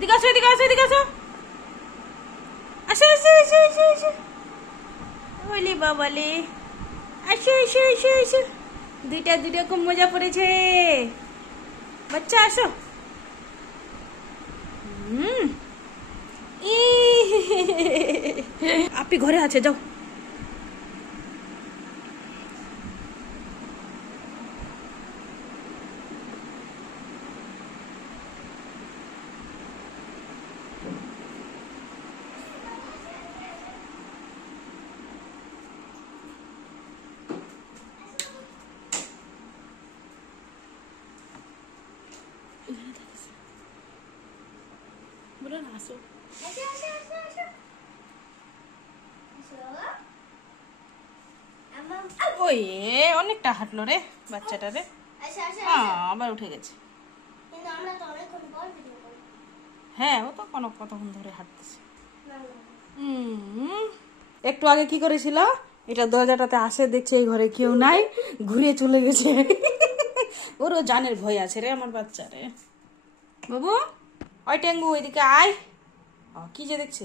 এদিকে আসো, এদিকে আসো, এদিকে আসো। আসো আসো আসো আসো আসো। বলি বাবালে, আসো আসো আসো আসো। দুইটা দুইটা খুব মজা পড়েছে। বাচ্চা আসো। হুম। ই আপনি ঘরে আছে, যাও। বলো না, আসো। ওই অনেকটা হাঁটলো রে বাচ্চাটা রে। আবার উঠে গেছে। হ্যাঁ, ও তো কোনো কতক্ষণ ধরে হাঁটতেছে। একটু আগে কি করেছিল, এটা দরজাটাতে আসে, দেখছে এই ঘরে কেউ নাই, ঘুরে চলে গেছে। ওরও জানের ভয় আছে রে আমার বাচ্চা রে। বাবু, ওই টেঙ্গু এদিকে আয়। কি যে দেখছে।